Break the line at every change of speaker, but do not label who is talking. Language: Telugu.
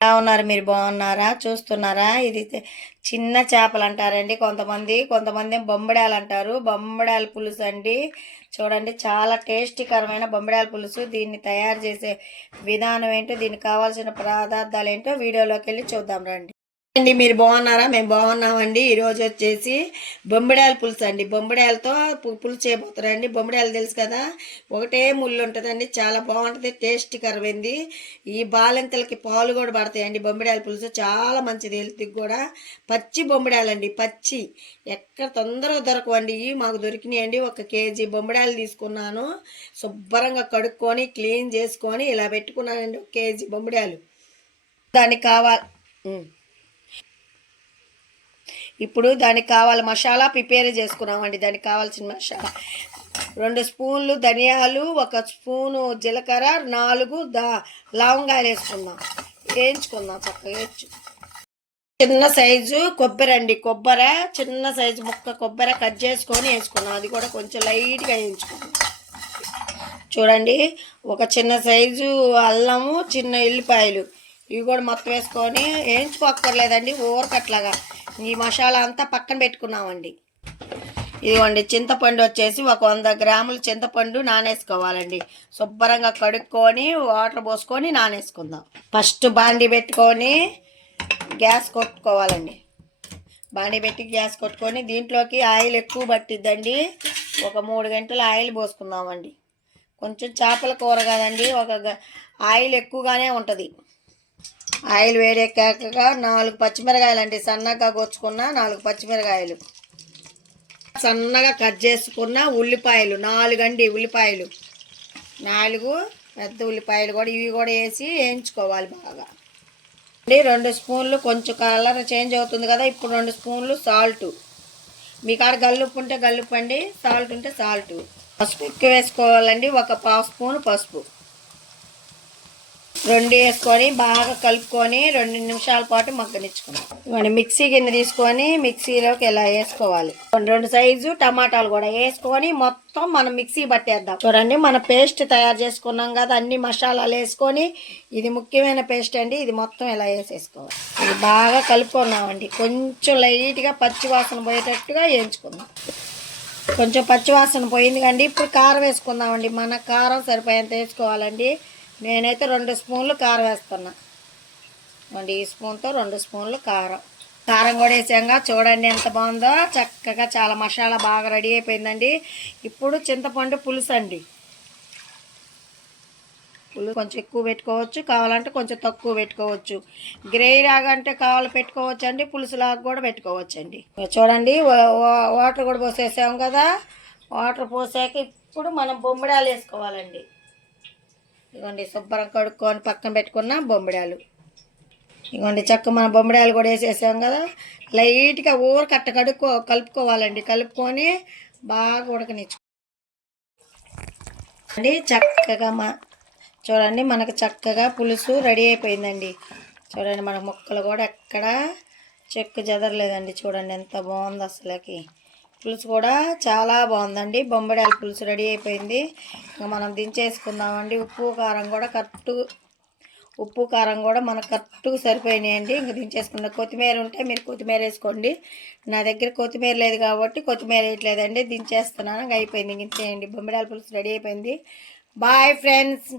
ఎలా ఉన్నారు? మీరు బాగున్నారా? చూస్తున్నారా? ఇది చిన్న చేపలు అంటారండి కొంతమంది. కొంతమంది బొమ్మడాలు అంటారు బొమ్మడాల పులుసు అండి. చూడండి చాలా టేస్టీకరమైన బొమ్మడాల పులుసు. దీన్ని తయారు చేసే విధానం ఏంటో దీనికి కావాల్సిన పదార్థాలు ఏంటో వీడియోలోకి వెళ్ళి చూద్దాం రండి. అండి మీరు బాగున్నారా? మేము బాగున్నామండి. ఈరోజు వచ్చేసి బొమ్మిడాయల పులుసు అండి. బొమ్మిడాయలతో పు- పులుసు చేయబోతారండి బొమ్మిడాయలు తెలుసు కదా? ఒకటే ముళ్ళు ఉంటుందండి. చాలా బాగుంటుంది టేస్టీకరమైంది. ఈ బాలింతలకి పాలు కూడా పడతాయండి బొమ్మిడాయల పులుసు. చాలా మంచిది హెల్త్కి కూడా. పచ్చి బొమ్మిడాయలండి పచ్చి. ఎక్కడ తొందరగా దొరకవండి. ఇవి మాకు దొరికినాయండి. ఒక కేజీ బొమ్మిడాయలు తీసుకున్నాను. శుభ్రంగా కడుక్కొని క్లీన్ చేసుకొని ఇలా పెట్టుకున్నానండి. ఒక కేజీ బొమ్మిడాయలు. దానికి కావాలి ఇప్పుడు దానికి కావాలి మసాలా ప్రిపేర్ చేసుకున్నామండి. దానికి కావాల్సిన మసాలా. రెండు స్పూన్లు ధనియాలు ఒక స్పూను జీలకర్ర నాలుగు దా లవంగాయలు వేసుకుందాం. వేయించుకుందాం చక్కగా వేయించు. చిన్న సైజు కొబ్బరి అండి. కొబ్బరి చిన్న సైజు ముక్క కొబ్బరి కట్ చేసుకొని వేసుకున్నాం. అది కూడా కొంచెం లైట్గా వేయించుకున్నాం చూడండి. ఒక చిన్న సైజు అల్లము చిన్న ఎల్లిపాయలు. ఇవి కూడా మొత్తం వేసుకొని వేయించుకోక్కర్లేదండి. ఊరకట్లాగా. ఈ మసాలా అంతా పక్కన పెట్టుకున్నామండి. ఇదిగోండి చింతపండు వచ్చేసి ఒక వంద గ్రాముల చింతపండు నానేసుకోవాలండి. శుభ్రంగా కడుక్కొని వాటర్ పోసుకొని నానేసుకుందాం. ఫస్ట్ బాండి పెట్టుకొని గ్యాస్ కొట్టుకోవాలండి. బాండి పెట్టి గ్యాస్ కొట్టుకొని దీంట్లోకి ఆయిల్ ఎక్కువ పట్టిద్దండి. ఒక మూడు గంటలు ఆయిల్ పోసుకుందామండి. కొంచెం చేపల కూర కదండి ఒక గ- ఆయిల్ ఎక్కువగానే ఉంటుంది. ఆయిల్ వేడెక్కాక నాలుగు పచ్చిమిరకాయలు అండి సన్నగా కొచ్చుకున్న నాలుగు పచ్చిమిరకాయలు. సన్నగా కట్ చేసుకున్న ఉల్లిపాయలు నాలుగు అండి ఉల్లిపాయలు. నాలుగు పెద్ద ఉల్లిపాయలు కూడా ఇవి కూడా వేసి వేయించుకోవాలి బాగా. అండి రెండు స్పూన్లు కొంచెం కలర్ చేంజ్ అవుతుంది కదా ఇప్పుడు రెండు స్పూన్లు సాల్ట్. మీ కాడ గల్లుప్పు ఉంటే గల్లుప్పు అండి సాల్ట్ ఉంటే సాల్ట్. పసుపు ఎక్కువ వేసుకోవాలండి ఒక పావు స్పూన్ పసుపు. రెండు వేసుకొని బాగా కలుపుకొని రెండు నిమిషాల పాటు మగ్గనిచ్చుకున్నాం. ఇవన్నీ మిక్సీ గిన్నె తీసుకొని మిక్సీలోకి ఇలా వేసుకోవాలి? రెండు సైజు టమాటాలు కూడా వేసుకొని మొత్తం మనం మిక్సీ పట్టేద్దాం. చూడండి మన పేస్ట్ తయారు చేసుకున్నాం కదా అన్ని మసాలాలు వేసుకొని ఇది ముఖ్యమైన పేస్ట్ అండి ఇది మొత్తం ఇలా వేసేసుకోవాలి? ఇది బాగా కలుపుకున్నామండి. కొంచెం లైట్గా పచ్చి వాసన పోయేటట్టుగా వేయించుకుందాం. కొంచెం పచ్చివాసన పోయింది కండి ఇప్పుడు కారం వేసుకుందామండి. మన కారం సరిపోయేంత వేసుకోవాలండి. నేనైతే రెండు స్పూన్లు కారం వేస్తున్నా. అండి ఈ స్పూన్తో రెండు స్పూన్లు కారం. కారం కూడా వేసాంగా చూడండి ఎంత బాగుందో. చక్కగా చాలా మసాలా బాగా రెడీ అయిపోయిందండి. ఇప్పుడు చింతపండు పులుసు అండి. పులుసు కొంచెం ఎక్కువ పెట్టుకోవచ్చు కావాలంటే కొంచెం తక్కువ పెట్టుకోవచ్చు. గ్రేవీ లాగంటే కావాలి పెట్టుకోవచ్చు అండి పులుసులాగా కూడా పెట్టుకోవచ్చు అండి చూడండి వా- వా- వాటర్ కూడా పోసేసాం కదా. వాటర్ పోసాక ఇప్పుడు మనం బొమ్మిడాలు వేసుకోవాలండి. ఇదిగోండి శుభ్రం కడుక్కొని పక్కన పెట్టుకున్న బొమ్మిడాలు ఇగోండి చక్క మన బొమ్మిడాలు కూడా వేసేసాం కదా. లైట్గా ఊరు కట్ట కడుక్కో కలుపుకోవాలండి. కలుపుకొని బాగా ఉడకనిచ్చు అండి చక్కగా మా చూడండి మనకు చక్కగా పులుసు రెడీ అయిపోయిందండి. చూడండి మన ముక్కలు కూడా ఎక్కడ చెక్కు చెదరలేదండి. చూడండి ఎంత బాగుంది అసలుకి. పులుసు కూడా చాలా బాగుందండి. బొంబడాల పులుసు రెడీ అయిపోయింది. ఇంకా మనం దించేసుకుందామండి. ఉప్పు కారం కూడా కరెక్ట్ ఉప్పు కారం కూడా మనకు కరెక్ట్గా సరిపోయినాయండి. ఇంకా దించేసుకుందాం కొత్తిమీర ఉంటే మీరు కొత్తిమీర వేసుకోండి. నా దగ్గర కొత్తిమీర లేదు కాబట్టి కొత్తిమీర వేయట్లేదండి. దించేస్తున్నాను. ఇంకా అయిపోయింది. ఇంకేయండి బొమ్మిడాల పులుసు రెడీ అయిపోయింది. Bye friends!